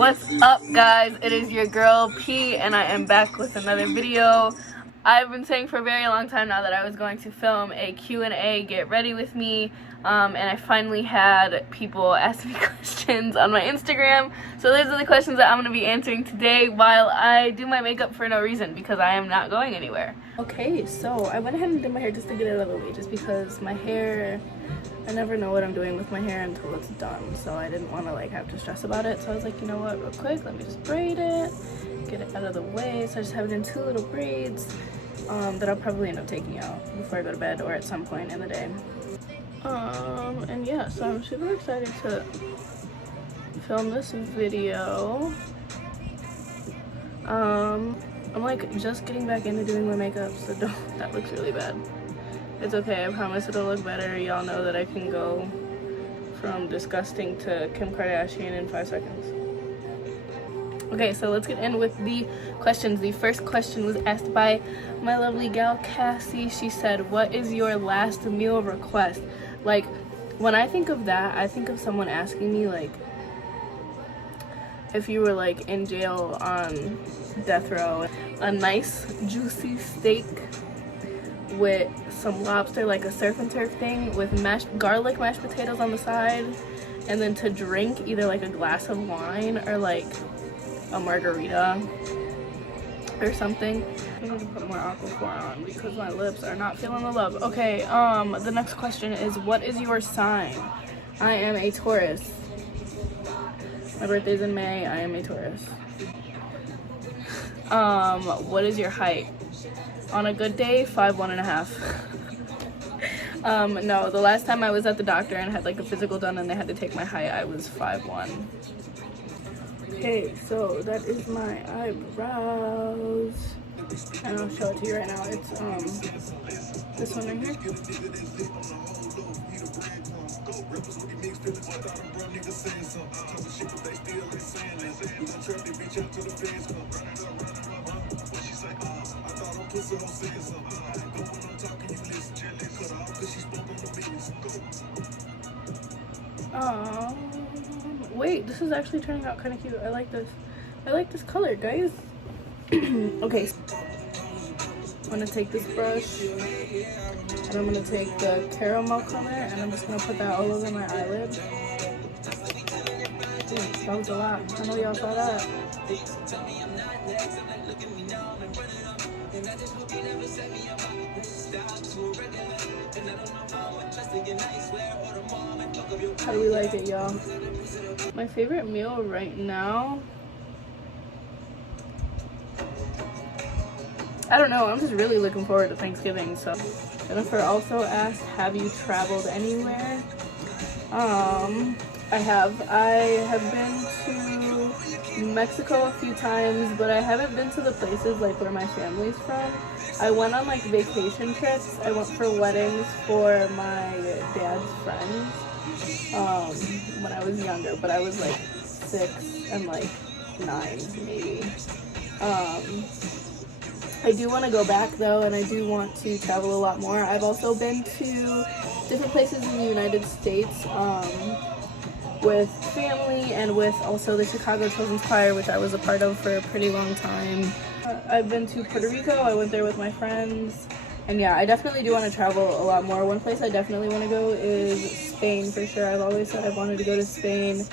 What's up, guys? It is your girl P, and I am back with another video. I've been saying for a very long time now that I was going to film a Q&A, get ready with me, and I finally had people ask me questions on my Instagram. So those are the questions that I'm going to be answering today while I do my makeup for no reason, because I am not going anywhere. Okay, so I went ahead and did my hair just to get it out of the way, just because my hair, I never know what I'm doing with my hair until it's done, so I didn't want to have to stress about it. So I was like, you know what, real quick, let me just braid it, get it out of the way. So I just have it in two little braids that I'll probably end up taking out before I go to bed or at some point in the day. And yeah, so I'm super excited to film this video. I'm just getting back into doing my makeup, so that looks really bad. It's okay, I promise it'll look better. Y'all know that I can go from disgusting to Kim Kardashian in 5 seconds. Okay, so let's get in with the questions. The first question was asked by my lovely gal Cassie. She said, what is your last meal request? When I think of that, I think of someone asking me if you were in jail on death row, a nice juicy steak with some lobster, like a surf and turf thing, with garlic mashed potatoes on the side, and then to drink either a glass of wine or a margarita or something. I need to put more Aquaphor on because my lips are not feeling the love. Okay, the next question is, what is your sign? I am a Taurus. My birthday's in May. I am a Taurus. What is your height? On a good day, 5'1.5". No, the last time I was at the doctor and had a physical done and they had to take my height, I was 5'1". Okay, so that is my eyebrows, and I'll show it to you right now. It's this one right here. Wait, this is actually turning out kind of cute. I like this. I like this color, guys. Okay, I'm gonna take this brush and I'm gonna take the caramel color and I'm just gonna put that all over my eyelid. That was a lot. I know y'all saw that. How do we like it, y'all? My favorite meal right now, I don't know, I'm just really looking forward to Thanksgiving. So Jennifer also asked, have you traveled anywhere? I have been to Mexico a few times, but I haven't been to the places where my family's from. I went on vacation trips. I went for weddings for my dad's friends when I was younger, but I was 6 and 9 maybe. I do want to go back though, and I do want to travel a lot more. I've also been to different places in the United States with family and with also the Chicago Children's Choir, which I was a part of for a pretty long time. I've been to Puerto Rico. I went there with my friends. And yeah, I definitely do want to travel a lot more. One place I definitely want to go is Spain for sure. I've always said I've wanted to go to Spain.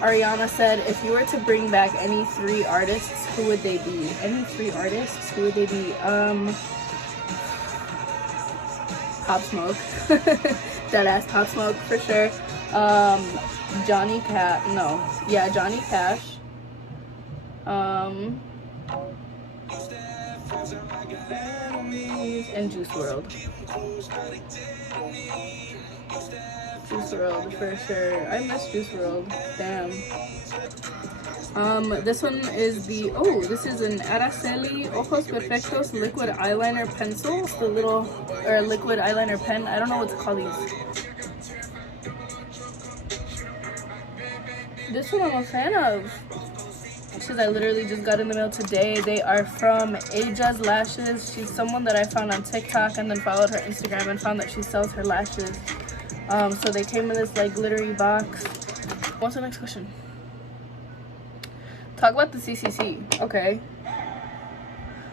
Ariana said, if you were to bring back any 3 artists, who would they be? Any 3 artists? Who would they be? Pop Smoke. Deadass Pop Smoke for sure. Johnny Cash. And Juice WRLD. Juice WRLD for sure. I miss Juice WRLD. Damn. This one is this is an Araceli Ojos Perfectos liquid eyeliner pencil. The little, or liquid eyeliner pen. I don't know what to call these. This one I'm a fan of. Because I literally just got in the mail today. They are from Aja's Lashes. She's someone that I found on TikTok and then followed her Instagram and found that she sells her lashes. So they came in this glittery box. What's the next question? Talk about the CCC. Okay.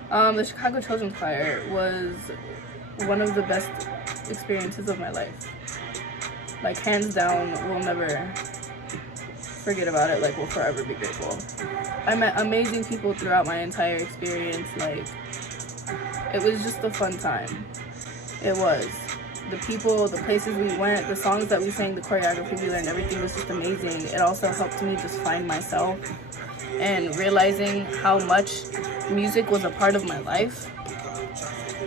The Chicago Children's Choir was one of the best experiences of my life. Like, hands down, we'll never forget about it. Like, we'll forever be grateful. I met amazing people throughout my entire experience. Like, it was just a fun time. It was. The people, the places we went, the songs that we sang, the choreography we learned, everything was just amazing. It also helped me just find myself and realizing how much music was a part of my life.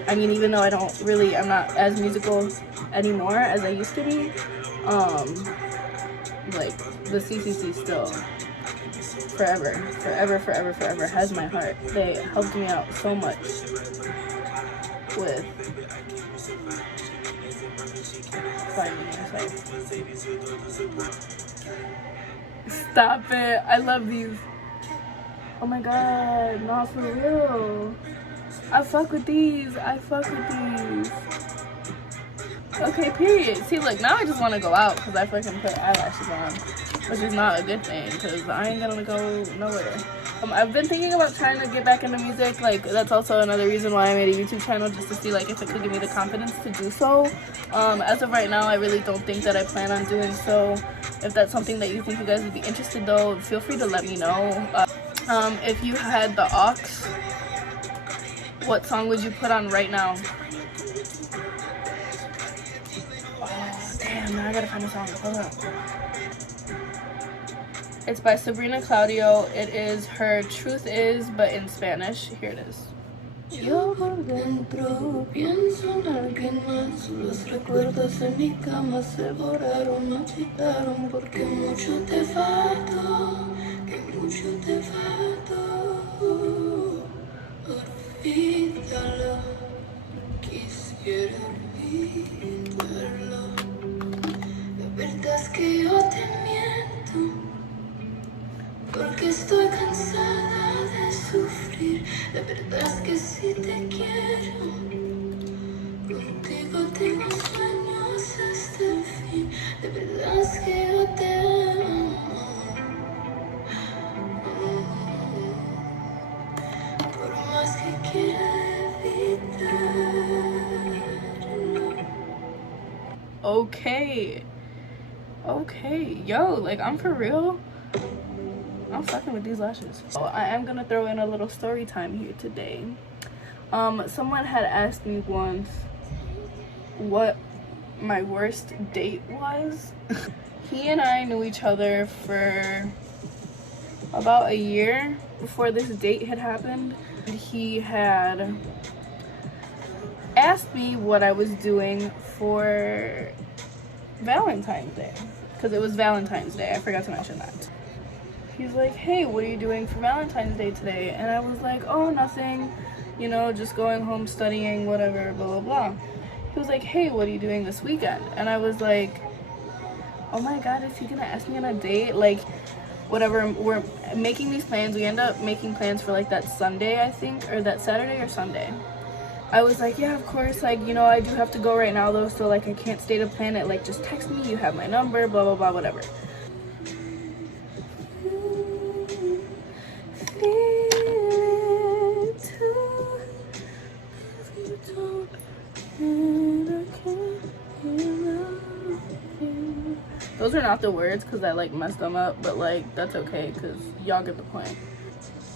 I mean, even though I'm not as musical anymore as I used to be, like, the CCC still forever has my heart. They helped me out so much with finding myself. Stop it. I love these. Oh my god, not for real. I fuck with these. Okay, period. See, look, now I just want to go out because I fucking put eyelashes on, which is not a good thing because I ain't gonna go nowhere. I've been thinking about trying to get back into music. Like, that's also another reason why I made a YouTube channel, just to see, like, if it could give me the confidence to do so. As of right now, I really don't think that I plan on doing so. If that's something that you think you guys would be interested, though, feel free to let me know. If you had the aux, what song would you put on right now? Oh, damn, now I gotta find a song. Hold up. It's by Sabrina Claudio. It is her Truth Is, but in Spanish. Here it is. Yo por dentro pienso en alguien más. Los recuerdos en mi cama se borraron, marchitaron porque mucho te faltó, que mucho te faltó. Olvídalo, quisiera olvidarlo. La verdad es que yo te miento, porque estoy cansada de sufrir. La verdad es que sí te quiero. Contigo tengo sueños hasta el fin. La verdad es que yo te amo. Por más que quiera evitarlo. Okay, yo, like, I'm for real. I'm fucking with these lashes. So I am gonna throw in a little story time here today. Someone had asked me once what my worst date was. He and I knew each other for about a year before this date had happened. He had asked me what I was doing for Valentine's Day, because it was Valentine's Day. I forgot to mention that. He's like, hey, what are you doing for Valentine's Day today? And I was like, oh, nothing, you know, just going home studying, whatever, blah, blah, blah. He was like, hey, what are you doing this weekend? And I was like, oh my god, is he gonna ask me on a date? Like, whatever, we're making these plans. We end up making plans for, like, that Sunday, I think, or that Saturday or Sunday. I was like, yeah, of course, like, you know, I do have to go right now, though, so, like, I can't stay to plan it. Like, just text me, you have my number, blah, blah, blah, whatever. Those are not the words because I, like, messed them up, but, like, that's okay because y'all get the point.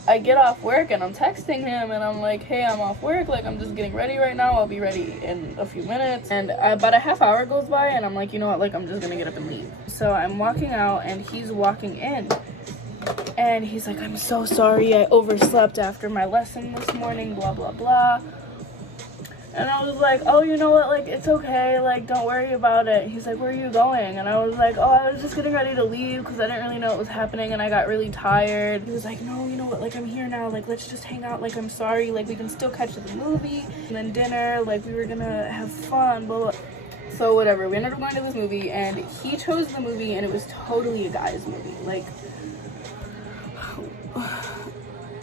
I get off work and I'm texting him and I'm like, hey, I'm off work, like, I'm just getting ready right now, I'll be ready in a few minutes. And about a half hour goes by and I'm like, you know what, like, I'm just gonna get up and leave. So I'm walking out and he's walking in and he's like, I'm so sorry, I overslept after my lesson this morning, blah, blah, blah. And I was like, oh, you know what, like, it's okay, like, don't worry about it. He's like, where are you going? And I was like, oh, I was just getting ready to leave because I didn't really know what was happening and I got really tired. He was like, no, you know what, like, I'm here now, like, let's just hang out, like, I'm sorry, like, we can still catch the movie and then dinner, like, we were gonna have fun, blah, blah. So whatever, we ended up going to this movie and he chose the movie and it was totally a guy's movie. Like,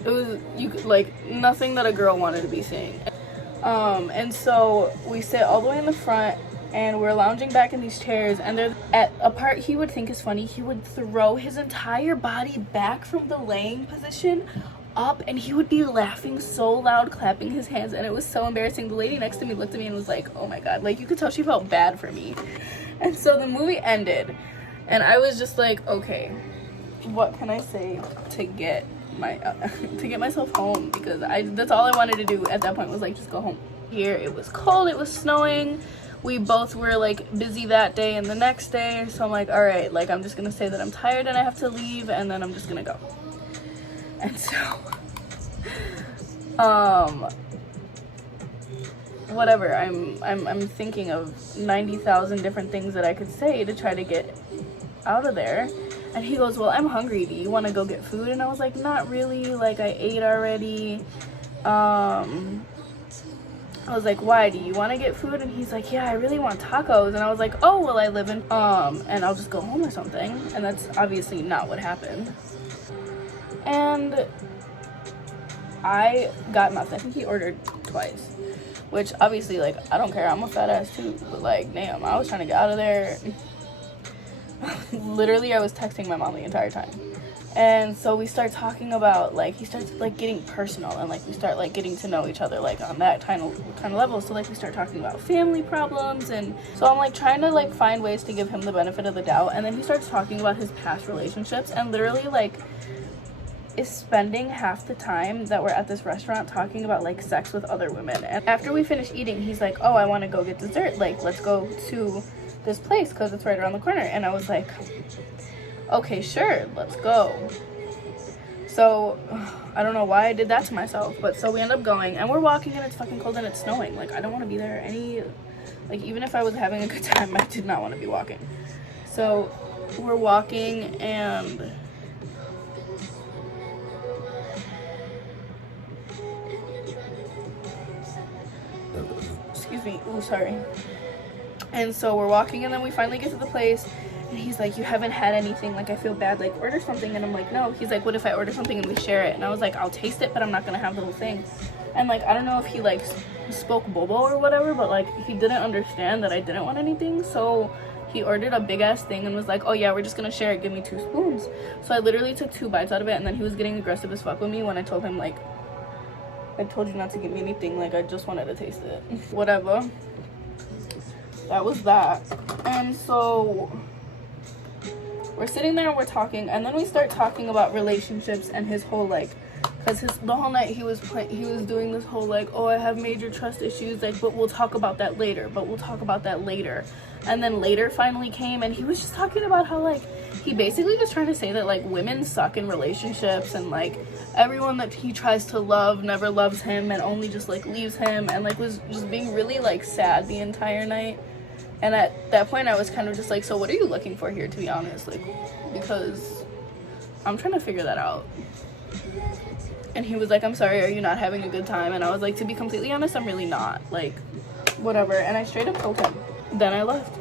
it was, like, nothing that a girl wanted to be seeing. And so we sit all the way in the front and we're lounging back in these chairs, and there's at a part he would think is funny, he would throw his entire body back from the laying position up, and he would be laughing so loud, clapping his hands, and it was so embarrassing. The lady next to me looked at me and was like, oh my god, like you could tell she felt bad for me. And so the movie ended, and I was just like, okay, what can I say to get my to get myself home, because that's all I wanted to do at that point was like just go home. Here it was cold, it was snowing, we both were like busy that day and the next day, so I'm like, all right, like I'm just gonna say that I'm tired and I have to leave, and then I'm just gonna go. And so whatever, I'm thinking of 90,000 different things that I could say to try to get out of there. And he goes, well, I'm hungry, do you want to go get food? And I was like, not really, like I ate already. I was like, why, do you want to get food? And he's like, yeah, I really want tacos. And I was like, oh, well, I live in and I'll just go home or something. And that's obviously not what happened. And I got nothing. I think he ordered twice, which obviously, like, I don't care, I'm a fat ass too, but like, damn, I was trying to get out of there. Literally, I was texting my mom the entire time. And so we start talking about, like, he starts like getting personal, and like we start like getting to know each other like on that kind of level. So like we start talking about family problems, and so I'm like trying to like find ways to give him the benefit of the doubt. And then he starts talking about his past relationships, and literally like is spending half the time that we're at this restaurant talking about like sex with other women. And after we finish eating, he's like, oh, I want to go get dessert, like let's go to this place because it's right around the corner. And I was like, okay, sure, let's go. So I don't know why I did that to myself, but so we end up going, and we're walking, and it's fucking cold and it's snowing. Like, I don't want to be there like, even if I was having a good time, I did not want to be walking. So we're walking, and excuse me, ooh, sorry. And so we're walking, and then we finally get to the place, and he's like, you haven't had anything, like I feel bad, like order something. And I'm like, no. He's like, what if I order something and we share it? And I was like, I'll taste it, but I'm not gonna have the whole thing. And like, I don't know if he like spoke Bobo or whatever, but like he didn't understand that I didn't want anything, so he ordered a big ass thing and was like, oh yeah, we're just gonna share it, give me 2 spoons. So I literally took 2 bites out of it, and then he was getting aggressive as fuck with me when I told him, like, I told you not to give me anything, like I just wanted to taste it. Whatever. That was that. And so we're sitting there and we're talking, and then we start talking about relationships and his whole like, because the whole night he was doing this whole like, oh, I have major trust issues, like, but we'll talk about that later, and then later finally came, and he was just talking about how like he basically was trying to say that like women suck in relationships, and like everyone that he tries to love never loves him and only just like leaves him, and like was just being really like sad the entire night. And at that point I was kind of just like, so what are you looking for here, to be honest, like, because I'm trying to figure that out. And he was like, I'm sorry, are you not having a good time? And I was like, to be completely honest, I'm really not, like, whatever. And I straight up told him. Then I left,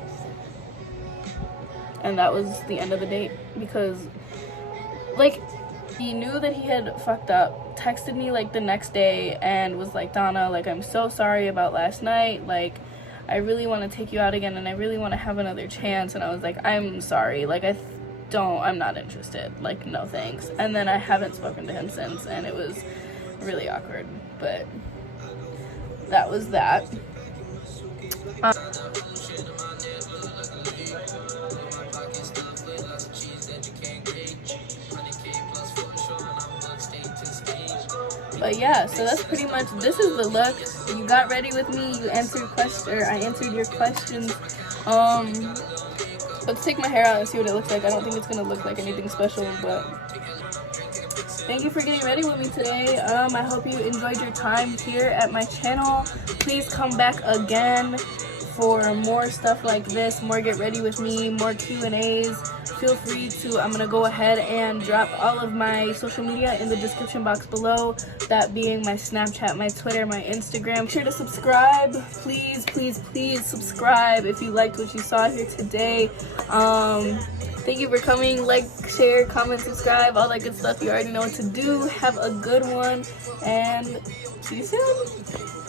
and that was the end of the date, because like he knew that he had fucked up, texted me like the next day and was like, Donna, like, I'm so sorry about last night, like I really want to take you out again and I really want to have another chance. And I was like, I'm sorry, like I'm not interested, like, no thanks. And then I haven't spoken to him since, and it was really awkward, but that was that. But yeah, so that's pretty much, this is the look. You got ready with me, you answered I answered your questions. Let's take my hair out and see what it looks like. I don't think it's gonna look like anything special, but thank you for getting ready with me today. I hope you enjoyed your time here at my channel. Please come back again for more stuff like this, more get ready with me, more Q&As. Feel free to, I'm gonna go ahead and drop all of my social media in the description box below, that being my Snapchat, my Twitter, my Instagram. Be sure to subscribe, please, please, please subscribe if you liked what you saw here today. Thank you for coming. Like, share, comment, subscribe, all that good stuff. You already know what to do. Have a good one, and see you soon.